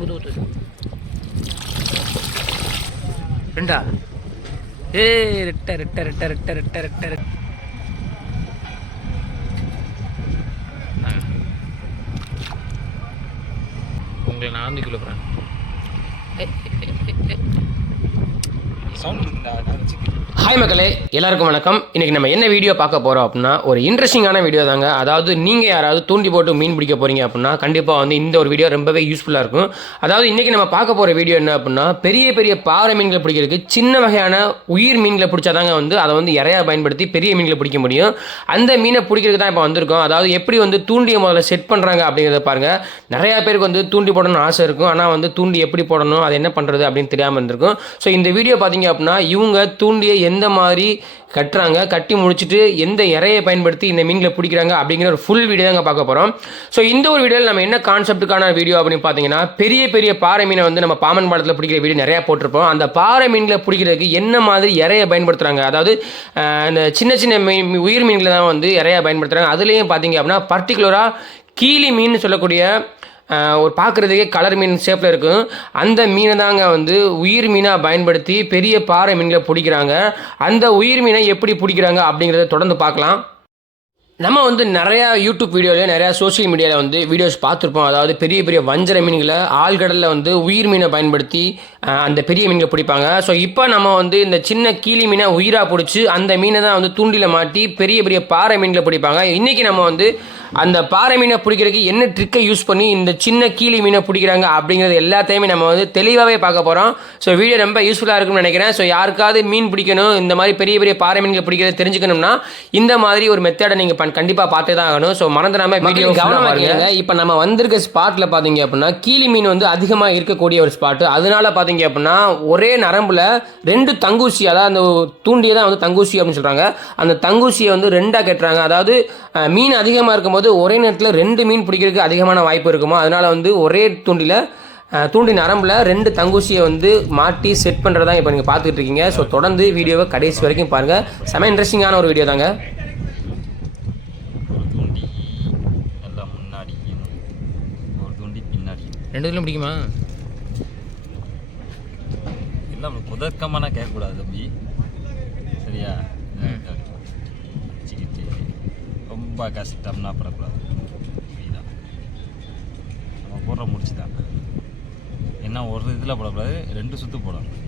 ஊத்து ரெண்டா? ஏ ரெட்ட ரெட்ட ரெட்ட ரெட்ட ரெட்ட ரெட்ட ரெட்ட. உங்களை நான் வந்து கிலோ சவுண்ட் இருக்குடா நான் வச்சுக்கிறேன். ஹாய் மக்களே எல்லாருக்கும் வணக்கம். இன்றைக்கி நம்ம என்ன வீடியோ பார்க்க போகிறோம் அப்படின்னா ஒரு இன்ட்ரெஸ்டிங்கான வீடியோ தாங்க. அதாவது நீங்கள் யாராவது தூண்டி போட்டு மீன் பிடிக்க போகிறீங்க அப்படின்னா கண்டிப்பாக வந்து இந்த ஒரு வீடியோ ரொம்பவே யூஸ்ஃபுல்லாக இருக்கும். அதாவது இன்றைக்கி நம்ம பார்க்க போகிற வீடியோ என்ன அப்படின்னா பெரிய பெரிய பாறை மீன்களை பிடிக்கிறதுக்கு சின்ன வகையான உயிர் மீன்களை பிடிச்சாதாங்க வந்து அதை வந்து இறையாக பயன்படுத்தி பெரிய மீன்களை பிடிக்க முடியும். அந்த மீனை பிடிக்கிறதுக்கு தான் இப்போ வந்திருக்கோம். அதாவது எப்படி வந்து தூண்டியை முதல்ல செட் பண்ணுறாங்க அப்படிங்கிறத பாருங்கள் நிறையா பேருக்கு வந்து தூண்டி போடணும்னு ஆசை இருக்கும். ஆனால் வந்து தூண்டி எப்படி போடணும் அதை என்ன பண்ணுறது அப்படின்னு தெரியாமல் இருந்திருக்கும். ஸோ இந்த வீடியோ பார்த்தீங்க அப்படின்னா இவங்க தூண்டியை எந்த மாதிரி கட்டுறாங்க கட்டி முடிச்சுட்டு எந்த இறையை பயன்படுத்தி இந்த மீன்களை பிடிக்கிறாங்க அப்படிங்கிற ஒரு ஃபுல் வீடியோ தாங்க பார்க்க போகிறோம் ஸோ இந்த ஒரு வீடியோவில் நம்ம என்ன கான்செப்ட்டுக்கான வீடியோ அப்படின்னு பார்த்தீங்கன்னா பெரிய பெரிய பாறை மீனை வந்து நம்ம பாமன் பாலத்தில் பிடிக்கிற வீடியோ நிறையா போட்டிருப்போம். அந்த பாறை மீன்களை பிடிக்கிறதுக்கு என்ன மாதிரி இறையை பயன்படுத்துகிறாங்க அதாவது அந்த இந்த சின்ன சின்ன மீன் உயிர் மீன்களை தான் வந்து இறையா பயன்படுத்துகிறாங்க அதுலேயும் பார்த்தீங்க அப்படின்னா பர்டிகுலராக கீழி மீன் சொல்லக்கூடிய ஒரு பார்க்குறதுக்கே கலர் மீன் ஷேப்பில் இருக்கும். அந்த மீனை தாங்க வந்து உயிர் மீனாக பயன்படுத்தி பெரிய பாறை மீன்களை பிடிக்கிறாங்க. அந்த உயிர் மீனை எப்படி பிடிக்கிறாங்க அப்படிங்கிறத தொடர்ந்து பார்க்கலாம். நம்ம வந்து நிறையா யூடியூப் வீடியோவில் நிறையா சோஷியல் மீடியாவில் வந்து வீடியோஸ் பார்த்துருப்போம். அதாவது பெரிய பெரிய வஞ்சர மீன்களை ஆழ்கடலில் வந்து உயிர் மீனை பயன்படுத்தி அந்த பெரிய மீன்களை பிடிப்பாங்க. ஸோ இப்போ நம்ம வந்து இந்த சின்ன கீழி மீனை உயிராக பிடிச்சி அந்த மீனை தான் வந்து தூண்டில மாட்டி பெரிய பெரிய பாறை மீன்களை பிடிப்பாங்க. இன்றைக்கி நம்ம வந்து அந்த பாறை மீனை பிடிக்கிறதுக்கு என்ன ட்ரிக்கை யூஸ் பண்ணி இந்த சின்ன கீழி மீனை பிடிக்கிறாங்க அப்படிங்கிறது எல்லாத்தையுமே நம்ம வந்து தெளிவாகவே பார்க்க போகிறோம் ஸோ வீடியோ ரொம்ப யூஸ்ஃபுல்லாக இருக்கும்னு நினைக்கிறேன். ஸோ யாருக்காவது மீன் பிடிக்கணும் இந்த மாதிரி பெரிய பெரிய பாறை மீன்களை பிடிக்கிறத தெரிஞ்சுக்கணும்னா இந்த மாதிரி ஒரு மெத்தடை நீங்கள் பண் கண்டிப்பாக பார்த்தே தான் ஆகணும். ஸோ மறந்துடாம வீடியோ கவனமாக இருங்க. இப்போ நம்ம வந்திருக்க ஸ்பாட்டில் பார்த்தீங்க அப்படின்னா கீழி மீன் வந்து அதிகமாக இருக்கக்கூடிய ஒரு ஸ்பாட்டு அதனால பார்த்தீங்க அப்படின்னா ஒரே நரம்பில் ரெண்டு தங்கூசி அதாவது அந்த தூண்டியை தான் வந்து தங்கூசி அப்படின்னு சொல்கிறாங்க அந்த தங்கூசியை வந்து ரெண்டாக கட்டுறாங்க. அதாவது மீன் அதிகமாக இருக்கும்போது ஒரே நேரத்தில் ரெண்டு மீன் பிடிக்கிறதுக்கு அதிகமான வாய்ப்பு இருக்குமோ அதனால வந்து ஒரே தூண்டில அஹ், தூண்டி நரம்பில் ரெண்டு தங்கூசியை வந்து மாட்டி செட் பண்ணுறதா இப்போ நீங்கள் பார்த்துட்டு இருக்கீங்க. ஸோ தொடர்ந்து வீடியோவை கடைசி வரைக்கும் பாருங்கள் செம இன்ட்ரெஸ்டிங்கான ஒரு வீடியோ தாங்க ஒரு தூண்டி எல்லாம் முன்னாடியும் ஒரு தூண்டி பின்னாடியும் ரெண்டு இதிலும் பிடிக்குமா? எல்லாம் அப்படி குதர்க்கமான கேட்கக்கூடாது தம்பி. சரியா? வச்சுக்கிட்டு ரொம்ப கஷ்டம்னா படக்கூடாது. புரியுதா? நம்ம போடுற முடிச்சு தான் என்ன ஒரு இதில் போடக்கூடாது ரெண்டு சுற்று போடணும்.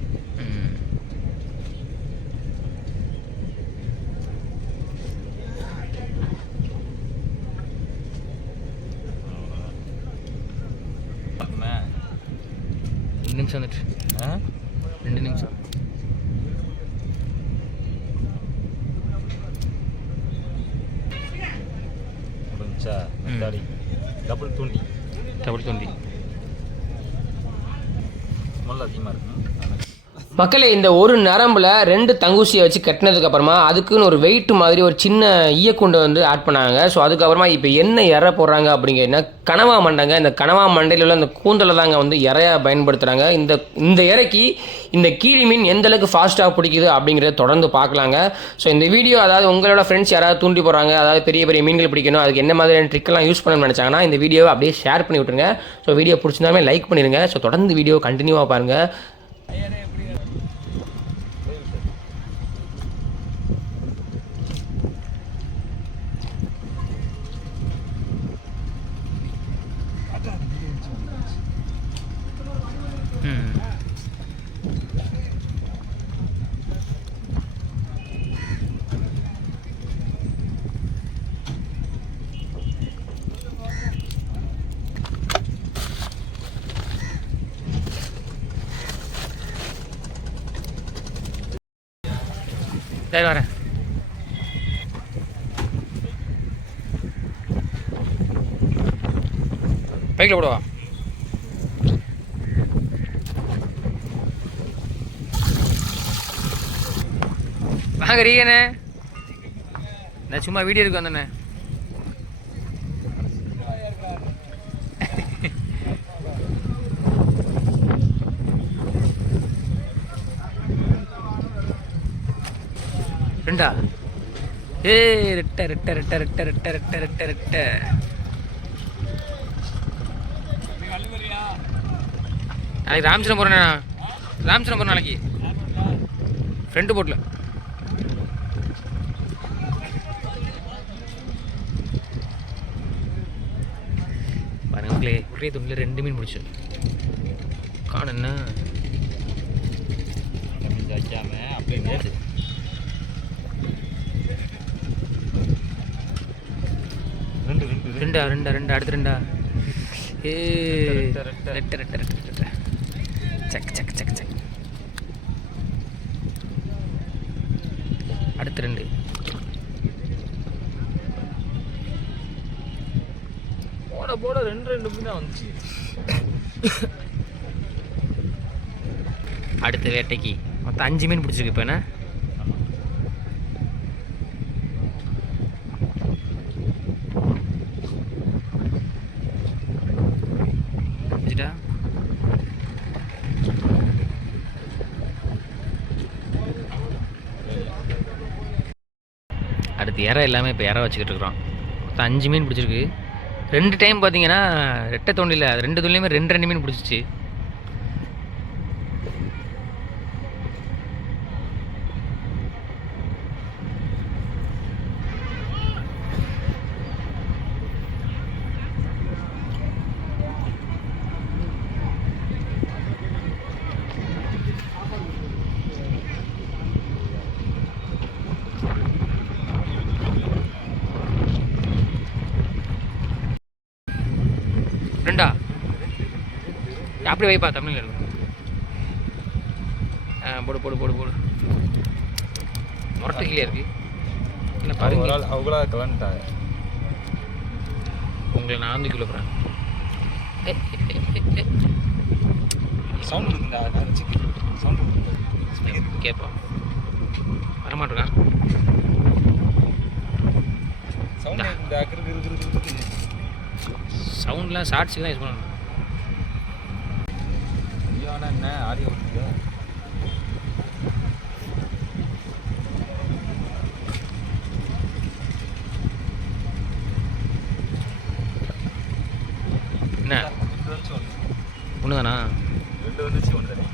ரெண்டு నిమిషం నెట్ రెండు నిమిషం டபுள் தொண்டி. டபுள் தொண்டி. மொல்ல அதிகமாக இருக்கும் மக்களே இந்த ஒரு நரம்பில் ரெண்டு தங்கூசியை வச்சு கட்டினதுக்கு அப்புறமா அதுக்குன்னு ஒரு வெயிட் மாதிரி ஒரு சின்ன ஈயக்குண்டை வந்து ஆட் பண்ணாங்க. ஸோ அதுக்கப்புறமா இப்போ என்ன இற போடுறாங்க அப்படிங்கன்னா கனவா மண்டைங்க. இந்த கனவா மண்டையில் உள்ள அந்த கூந்தலை தாங்க வந்து இறையாக பயன்படுத்துகிறாங்க இந்த இந்த இறைக்கு இந்த கீழி மீன் எந்த அளவுக்கு ஃபாஸ்ட்டாக பிடிக்குது அப்படிங்கிறத தொடர்ந்து பார்க்கலாங்க. ஸோ இந்த வீடியோ அதாவது உங்களோட ஃப்ரெண்ட்ஸ் யாராவது தூண்டி போகிறாங்க அதாவது பெரிய பெரிய மீன்கள் பிடிக்கணும் அதுக்கு என்ன மாதிரியான ட்ரிக்கெல்லாம் யூஸ் பண்ணணும்னு நினச்சாங்கன்னா இந்த வீடியோவை அப்படியே ஷேர் பண்ணி விட்டுருங்க. ஸோ வீடியோ பிடிச்சிருந்தாலுமே லைக் பண்ணிடுங்க ஸோ தொடர்ந்து வீடியோ கண்டினியூவாக பாருங்கள் சரி வரேன். பைக்கில் போடுவா வாங்க ரீகனே. நான் சும்மா வீடியோ இருக்கு வந்தேண்ணே ரெண்டா? ஏ ரெட்ட ரெட்ட ரெட்ட ரெட்ட ரெட்ட ரெட்ட ரெட்ட ரெட்ட. நாளைக்கு ராமச்சந்திரம் போகிறேண்ணா ராமச்சந்திரம் போகிறேன் நாளைக்கு. ஃப்ரெண்டு போட்டில். பாருங்களே ஒரே துண்டில் ரெண்டு மீன் பிடிச்சி. மீன் வைக்காம அப்படியே ரெண்டு ரெண்டு ரெண்டு. அடுத்து ரெண்டா. ஏ ரெட்டை, ரெட்டை. ரெட்டை ரெட்டை சக் சக் சக் சக் அடுத்து ரெண்டு. போட போட ரெண்டு ரெண்டு தான் வந்துச்சு. அடுத்த வேட்டைக்கு. மொத்தம் அஞ்சு மீன் பிடிச்சிருக்கு இப்போ என்ன? அடுத்து இறை எல்லாமே இப்போ இறை வச்சுக்கிட்டு இருக்கிறோம். மொத்தம் அஞ்சு மீன் பிடிச்சிருக்கு. ரெண்டு டைம் பார்த்தீங்கன்னா ரெட்டை தோண்டியில் அது ரெண்டு தொழிலையுமே ரெண்டு ரெண்டு மீன் பிடிச்சிச்சு ரெண்டா அப்படி வைப்பா தமிழ்ல இருக்கு ஆ போடு போடு போடு போடு. முரட்டு கிளியா இருக்கு? என்ன ஒரு பாருங்க. ஆள் அவங்களா கலந்துட்டாங்க உங்களை நான் வந்து கிலோ போகிறேன் சவுண்ட் இருக்குண்டா சவுண்ட் கேட்பா வரமாட்டேங்க. சவுண்ட் சவுண்ட்லாம் ஷார்ட்ஸுக்கு தான் யூஸ் பண்ணணும். என்ன ஆடியோ என்ன? வந்துச்சு ஒன்று. ஒன்று தானா ரெண்டு வந்துச்சு ஒன்று தானே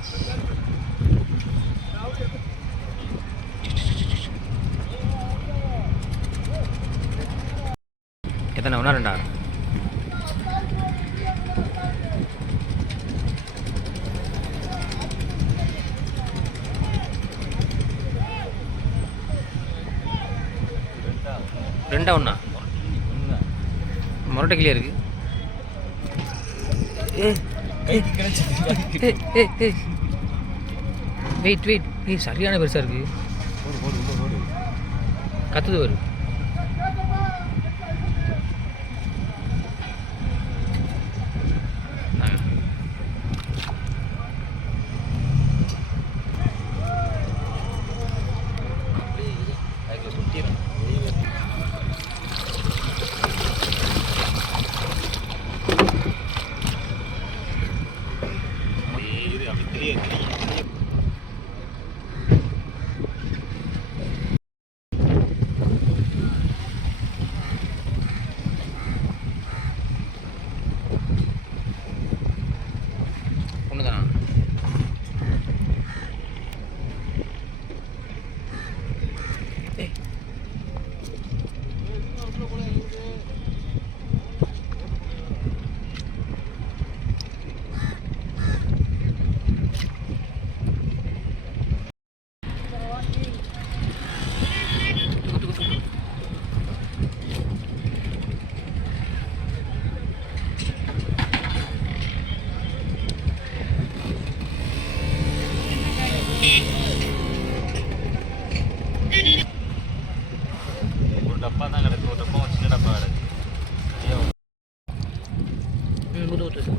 எத்தனை ஒன்றா ரெண்டா ரெண்டா ரெண்டா ஒன்றா முரட்டை கிளியா இருக்கு. கைக்கு கிடைச்சி வெயிட் வெயிட். ஏய் சரியான பெருசாக இருக்கு. கத்துது வரு ம், குத்து, குத்து.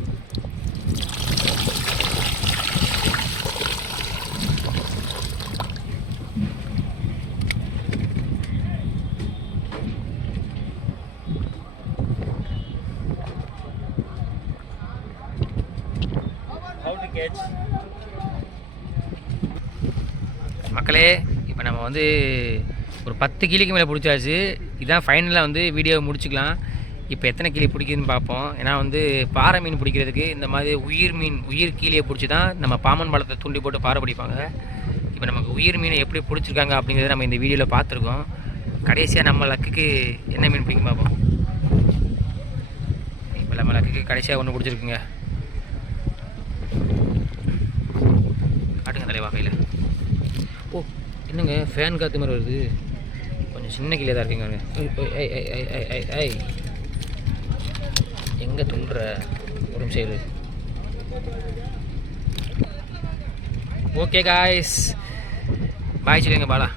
ஹவு டு கேட்ச் மக்களே இப்போ நம்ம வந்து ஒரு பத்து கிளிக்கு மேலே பிடிச்சாச்சு. இதான் ஃபைனலாக வந்து வீடியோவை முடிச்சுக்கலாம். இப்போ எத்தனை கிளி பிடிக்குதுன்னு பார்ப்போம். ஏன்னா வந்து பாறை மீன் பிடிக்கிறதுக்கு இந்த மாதிரி உயிர் மீன் உயிர் கீழியை பிடிச்சி தான் நம்ம பாமன் பழத்தை தூண்டி போட்டு பாறை பிடிப்பாங்க. இப்போ நமக்கு உயிர் மீனை எப்படி பிடிச்சிருக்காங்க அப்படிங்கிறத நம்ம இந்த வீடியோவில் பார்த்துருக்கோம். கடைசியாக நம்ம லக்குக்கு என்ன மீன் பிடிக்கும் பார்ப்போம். இப்போ நம்ம லக்குக்கு கடைசியாக ஒன்று பிடிச்சிருக்குங்க. காட்டுங்க தலைவா கையில். ஓ என்னங்க ஃபேன் காற்று மாதிரி வருது. கொஞ்சம் சின்ன கிளியாக தான் இருக்குங்க ஐ ஐ ஐ ஐ ஐ ஐ எங்கே துள்ளுற ஒரு நிமிஷம் இரு ஓகே காய்ஸ் பாய் சொல்லுங்க பாலா.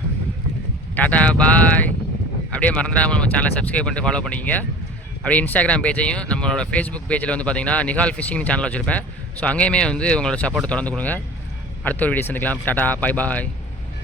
டாட்டா பாய் அப்படியே மறந்துடாமல் நம்ம சேனலை சப்ஸ்கிரைப் பண்ணிட்டு ஃபாலோ பண்ணிக்கங்க. அப்படியே இன்ஸ்டாகிராம் பேஜையும் நம்மளோட ஃபேஸ்புக் பேஜில் வந்து பார்த்தீங்கன்னா நிகால் ஃபிஷிங் சேனல் வச்சுருப்பேன். ஸோ அங்கேயுமே வந்து உங்களோட சப்போர்ட்டை தொடர்ந்து கொடுங்க. அடுத்த ஒரு வீடியோ சந்திக்கலாம். டாட்டா பாய் பாய்